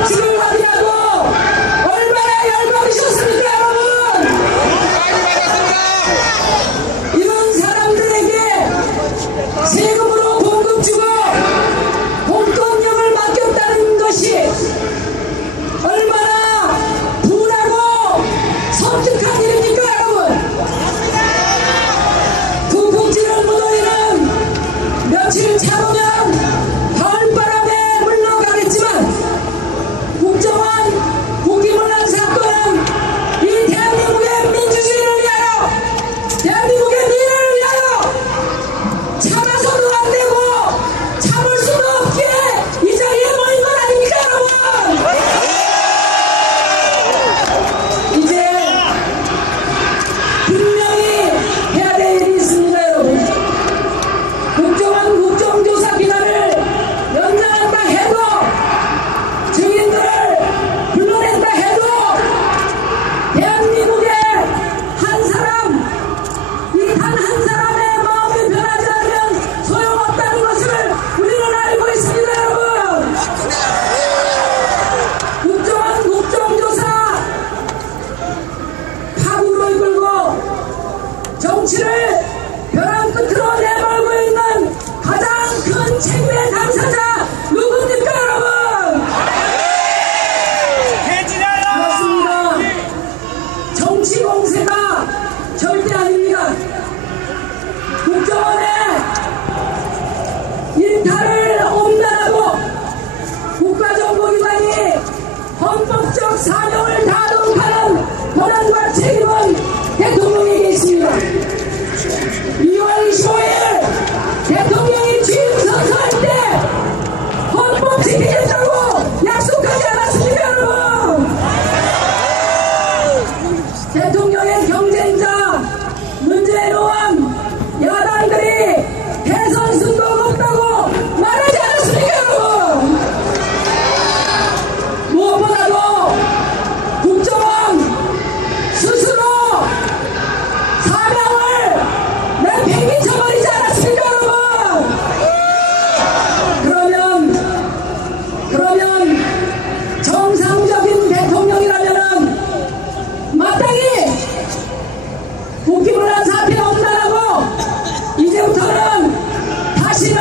정치를 하느냐고 얼마나 열받으셨습니까 여러분. 이런 사람들에게 세금으로 봉급 주고 공권력을 맡겼다는 것이 얼마나 분하고 섬뜩한 일입니까 여러분. 푹푹 무더위는 며칠 참으면 가을바람에 물러가겠지만 국정원 국기문란 사건은 이 대한민국의 민주주의를 위하여 대한민국의 미래를 위하여 참아서도 안 되고 참을 수도 없게 이 자리에 모인 건 아닙니까 여러분. 이제 분명히 해야 될 일이 있습니다 여러분. 국정원 국정조사 기간을 연장한다 해도 증인들을 불러낸다 해도 대한민국의 한 사람 이 단 한 사람의 마음이 변하지 않으면 소용없다는 것을 우리는 알고 있습니다 여러분. 국정원 국정조사 파국으로 이끌고 정치를 벼랑 끝으로 내몰고 있는 가장 큰 책임의 당사자 누굽니까 여러분. 그렇습니다. 정치 공세가 절대 아닙니다. 국정원의 일탈을 엄단하고 국가정보기관이 헌법적 사명을 다하도록 하는 권한과 책임은 대통령에게 있습니다. 2월 25일 대통령이 취임 선서할 때 헌법 지키겠다고 약속하지 않았습니까 여러분. 대통령의 경쟁자 문재인 의원 야당들이 대선 승부가 없다고 말하지 않았습니까 여러분. 무엇보다도 국정원 스스로 사명을 내팽개쳐버리지 않았습니까 여러분. 그러면 정상적인 대통령이라면은 마땅히 국기문란 사태 엄단하고 이제부터는 다시는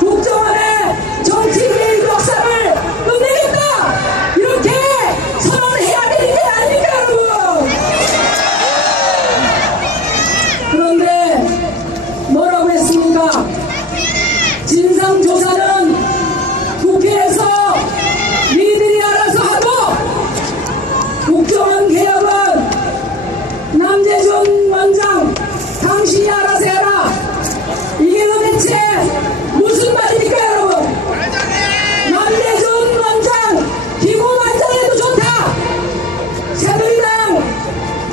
국정원의 정치개입 역사를 끝내겠다 이렇게 선언을 해야 되는 게 아닙니까 여러분. 그런데 뭐라고 했습니까? 진상조사는 국회에서 니들이 알아서 하고 국정원 개혁은 남재준 원장 당신이 알아서 해라. 이게 도대체 무슨 말입니까 여러분. 남재준 원장 기고만장해도 좋다. 새누리당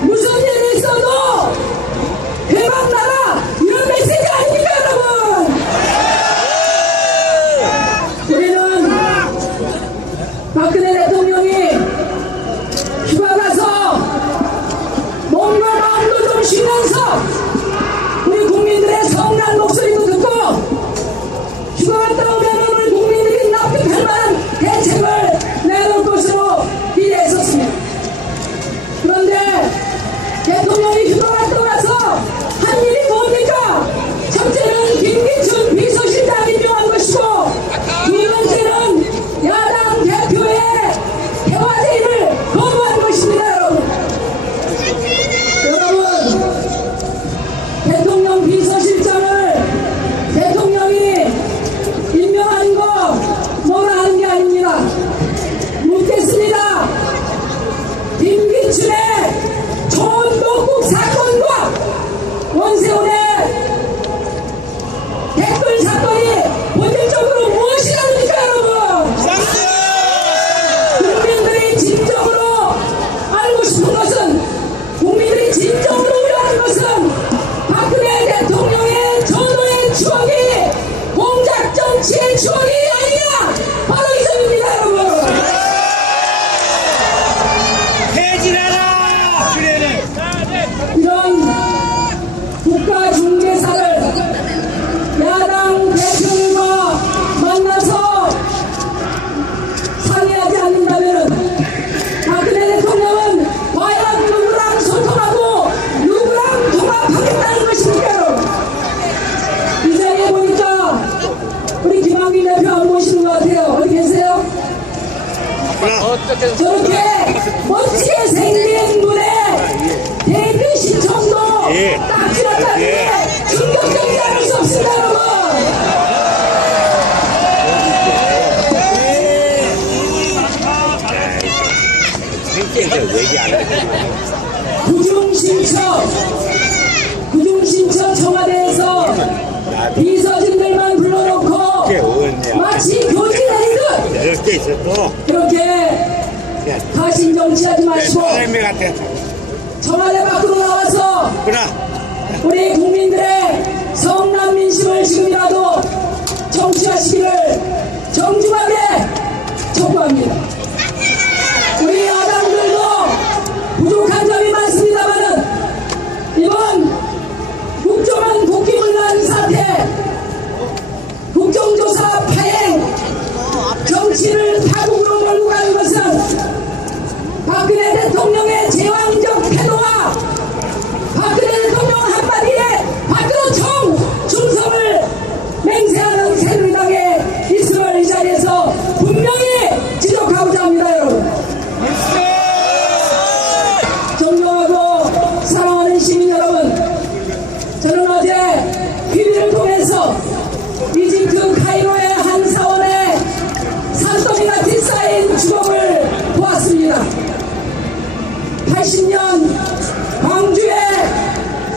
무슨 일이 있어도 대박나라 이런 메시지 아닙니까 여러분. 우리는 박근혜 대통령이 휴가 가서 몸과 마음도 좀 쉬면서 우리 국민들의 성난 목소리도 듣고 휴가 갔다 오면 우리 국민들이 납득할 만한 대책을 내놓을 것으로 기대했었습니다. 그런데 대통령이 휴가 갔다 와서 한 일이 뭡니까? 첫째는 김기춘 비서실장 임명한 것이고 두 번째는 야당 대표의 저렇게 멋지게 생긴 분의 대비 신청도 딱 지났다는 게 충격적이지 않을 수 없습니다, 여러분. 구중신처 청와대에서 비서진들만 불러놓고 마치 교지 내리듯 그렇게 가신 정치하지 마시고 청와대 밖으로 나와서 우리 국민들의 성남 민심을 지금이라도 정치하시기를 정중하게 촉구합니다. 우리 야당들도 부족한 점이 많습니다만은 이번 국정원 국기문란 사태, 국정조사 파행, 정치를 타국으로 몰고 가는 것은 박근혜 대통령의 제왕적 태도와 박근혜 대통령 한마디에 박근혜 총 충성을 맹세하는 새누리당의 있음을 이 자리에서 분명히 지적하고자 합니다, 여러분. 존경하고 사랑하는 시민 여러분, 저는 어제 TV를 통해서 이집트 카이로의 한 사원의 산더미 같이 쌓인 주검을 보았습니다. 80년 광주의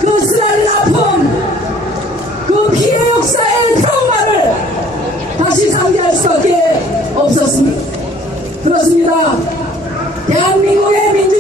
그 쓰라린 아픔, 그 피해 역사의 트라우마를 다시 상기할 수밖에 없었습니다. 그렇습니다. 대한민국의 민주